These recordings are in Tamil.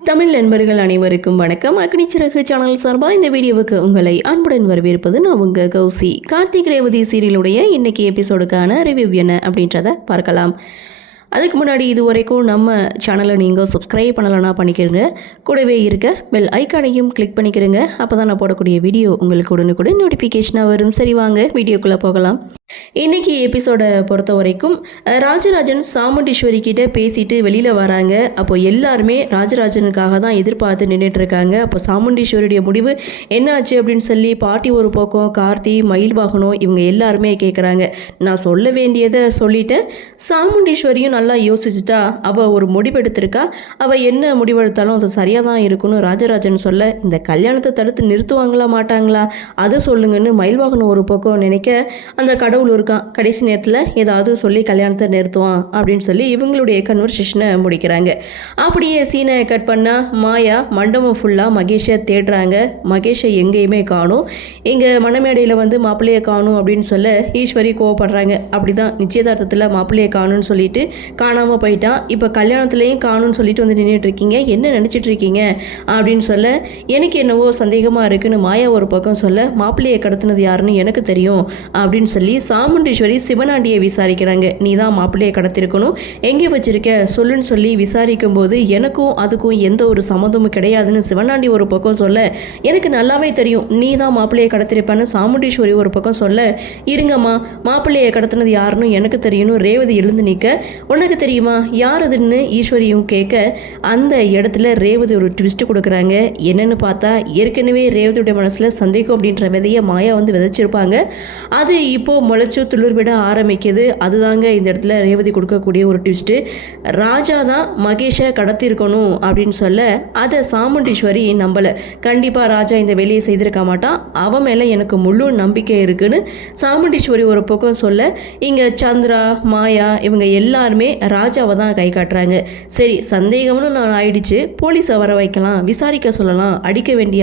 தமிழ் நண்பர்கள் அனைவருக்கும் வணக்கம். அக்னிச்சிறகு சேனல் சார்பாக இந்த வீடியோவுக்கு உங்களை அன்புடன் வரவேற்பது நான் உங்கள் கௌசி. கார்த்திக் ரேவதி சீரியலுடைய இன்னைக்கு எபிசோடுக்கான ரிவ்யூ என்ன அப்படின்றத பார்க்கலாம். அதுக்கு முன்னாடி இது வரைக்கும் நம்ம சேனலை நீங்கள் சப்ஸ்கிரைப் பண்ணலைன்னா பண்ணிக்கிறங்க. கூடவே இருக்க பெல் ஐக்கானையும் கிளிக் பண்ணிக்கிறங்க. அப்போ தான் நான் போடக்கூடிய வீடியோ உங்களுக்கு உடனுக்குடன் நோட்டிஃபிகேஷனாக வரும். சரி, வாங்க வீடியோக்குள்ளே போகலாம். இன்றைக்கி எபிசோடை பொறுத்த வரைக்கும் ராஜராஜன் சாமுண்டீஸ்வரி கிட்டே பேசிட்டு வெளியில் வராங்க. அப்போ எல்லாருமே ராஜராஜனுக்காக தான் எதிர்பார்த்து நின்றுட்டுருக்காங்க. அப்போ சாமுண்டீஸ்வரியுடைய முடிவு என்னாச்சு அப்படின்னு சொல்லி பாட்டி ஒரு பக்கம், கார்த்தி, மயில் வாகனம் இவங்க எல்லாருமே கேட்குறாங்க. நான் சொல்ல வேண்டியதை சொல்லிட்டேன். சாமுண்டீஸ்வரியும் நல்லா யோசிச்சுட்டா அவள் ஒரு முடிவெடுத்திருக்கா. அவள் என்ன முடிவெடுத்தாலும் அது சரியாக தான் இருக்குன்னு ராஜராஜன் சொல்ல, இந்த கல்யாணத்தை தடுத்து நிறுத்துவாங்களா மாட்டாங்களா அதை சொல்லுங்கன்னு மயில் வாகனம் ஒரு பக்கம் நினைக்க, அந்த கடவுள் இருக்கான் கடைசி நேரத்தில் ஏதாவது சொல்லி கல்யாணத்தை நிறுத்துவான் அப்படின்னு சொல்லி இவங்களுடைய கன்வர்சேஷனை முடிக்கிறாங்க. அப்படியே சீனை கட் பண்ணால் மாயா மண்டபம் ஃபுல்லாக மகேஷை தேடுறாங்க. மகேஷை எங்கேயுமே காணும். இங்கே மணமேடையில் வந்து மாப்பிள்ளையை காணும் அப்படின்னு சொல்ல ஈஸ்வரி கோவப்படுறாங்க. அப்படி தான் நிச்சயதார்த்தத்தில் மாப்பிள்ளையை காணும்னு சொல்லிட்டு காணாமல் போயிட்டான். இப்போ கல்யாணத்துலேயும் காணும்னு சொல்லிட்டு வந்து நின்றுட்டு இருக்கீங்க, என்ன நினச்சிட்டு இருக்கீங்க அப்படின்னு சொல்ல, எனக்கு என்னவோ சந்தேகமாக இருக்குன்னு மாயா ஒரு பக்கம் சொல்ல, மாப்பிள்ளையை கடத்தினது யாருன்னு எனக்கு தெரியும் அப்படின்னு சொல்லி சாமுண்டீஸ்வரி சிவனாண்டியை விசாரிக்கிறாங்க. நீ தான் மாப்பிள்ளையை கடத்திருக்கணும், எங்கே வச்சிருக்க சொல்லுன்னு சொல்லி விசாரிக்கும் போது எனக்கும் அதுக்கும் எந்த ஒரு சம்மந்தமும் கிடையாதுன்னு சிவனாண்டி ஒரு பக்கம் சொல்ல, எனக்கு நல்லாவே தெரியும் நீ தான் மாப்பிள்ளையை கடத்திருப்பான்னு சாமுண்டீஸ்வரி ஒரு பக்கம் சொல்ல, இருங்கம்மா மாப்பிள்ளையை கடத்தினது யாருன்னு எனக்கு தெரியணும் ரேவதி எழுந்து நிற்க, உனக்கு தெரியுமா யார் அதுன்னு ஈஸ்வரியும் கேட்க, அந்த இடத்துல ரேவதி ஒரு ட்விஸ்ட் கொடுக்குறாங்க. என்னன்னு பார்த்தா ஏற்கனவே ரேவதியுடைய மனசில் சந்தேகம் அப்படின்ற விதையை மாயா வந்து விதைச்சிருப்பாங்க. அது இப்போது முளைச்சு துளிர் விட ஆரம்பிக்குது. அதுதாங்க இந்த இடத்துல ரேவதி கொடுக்கக்கூடிய ஒரு ட்விஸ்ட்டு. ராஜா தான் மகேஷை கடத்திருக்கணும் அப்படின்னு சொல்ல, அதை சாமுண்டீஸ்வரி நம்பலை. கண்டிப்பாக ராஜா இந்த வேலையை செய்திருக்க மாட்டான், அவன் மேலே எனக்கு முழு நம்பிக்கை இருக்குன்னு சாமுண்டீஸ்வரி ஒரு பக்கம் சொல்ல, இங்கே சந்திரா, மாயா இவங்க எல்லாருமே ராஜாவை தான் கை காட்டுறாங்க. சரி, சந்தேகம்னு நான் ஆயிடுச்சு, போலீஸை வர வைக்கலாம், விசாரிக்க சொல்லலாம், அடிக்க வேண்டிய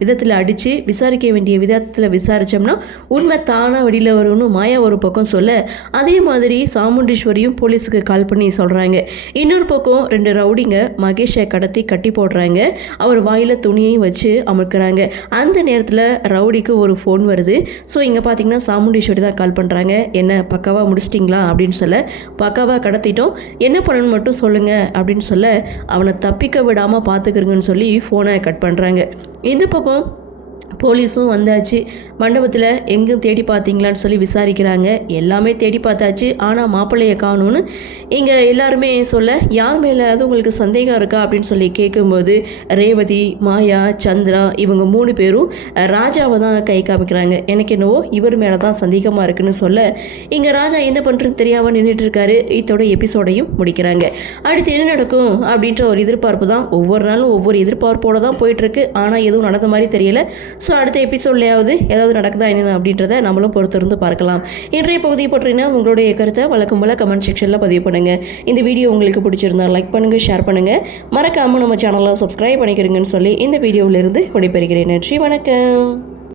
விதத்தில் அடித்து விசாரிக்க வேண்டிய விதத்தில் விசாரித்தோம்னா உண்மை தானாக வெளியில் வரும்னு மாயா ஒரு பக்கம் சொல்ல, அதே மாதிரி சாமுண்டீஸ்வரியும் போலீஸுக்கு கால் பண்ணி சொல்கிறாங்க. இன்னொரு பக்கம் 2 ரவுடிங்க மகேஷை கடத்தி கட்டி போடுறாங்க. அவர் வாயில் துணியையும் வச்சு அமுக்கிறாங்க. அந்த நேரத்தில் ரவுடிக்கு ஒரு ஃபோன் வருது. ஸோ இங்கே பார்த்தீங்கன்னா சாமுண்டீஸ்வரி தான் கால் பண்ணுறாங்க. என்ன பக்காவாக முடிச்சிட்டிங்களா அப்படின்னு சொல்ல, பக்காவாக கடத்திட்டோம், என்ன பண்ணணும்னு மட்டும் சொல்லுங்கள் அப்படின்னு சொல்ல, அவனை தப்பிக்க விடாமல் பார்த்துக்கிறங்கன்னு சொல்லி ஃபோனை கட் பண்ணுறாங்க. இந்த பக்கம் போலீஸும் வந்தாச்சு. மண்டபத்தில் எங்கும் தேடி பார்த்தீங்களான்னு சொல்லி விசாரிக்கிறாங்க. எல்லாமே தேடி பார்த்தாச்சு, ஆனால் மாப்பிள்ளையை காணும்னு இங்கே எல்லாருமே சொல்ல, யார் மேலே அது உங்களுக்கு சந்தேகம் இருக்கா அப்படின்னு சொல்லி கேட்கும்போது ரேவதி, மாயா, சந்திரா இவங்க 3 பேரும் ராஜாவை தான் கை காமிக்கிறாங்க. எனக்கு என்னவோ இவர் மேலே தான் சந்தேகமாக இருக்குன்னு சொல்ல, இங்கே ராஜா என்ன பண்ணுறதுன்னு தெரியாமல் நின்றுட்டு இருக்காரு. இதோட எபிசோடையும் முடிக்கிறாங்க. அடுத்து என்ன நடக்கும் அப்படின்ற ஒரு எதிர்பார்ப்பு தான். ஒவ்வொரு நாளும் ஒவ்வொரு எதிர்பார்ப்போடு தான் போயிட்டுருக்கு. ஆனால் எதுவும் நடந்த மாதிரி தெரியல. ஸோ அடுத்த எபிசோட்லையாவது ஏதாவது நடக்குதா என்னென்ன அப்படின்றத நம்மளும் பொறுத்திருந்து பார்க்கலாம். இன்றைய பகுதியை பற்றினா உங்களுடைய கருத்தை வழக்கம் போல் கமெண்ட் செக்ஷனில் பதிவு பண்ணுங்கள். இந்த வீடியோ உங்களுக்கு பிடிச்சிருந்தா லைக் பண்ணுங்கள், ஷேர் பண்ணுங்கள், மறக்காமல் நம்ம சேனலை சப்ஸ்கிரைப் பண்ணிக்கிறீங்கன்னு சொல்லி இந்த வீடியோவிலிருந்து விடைபெறுகிறேன். நன்றி, வணக்கம்.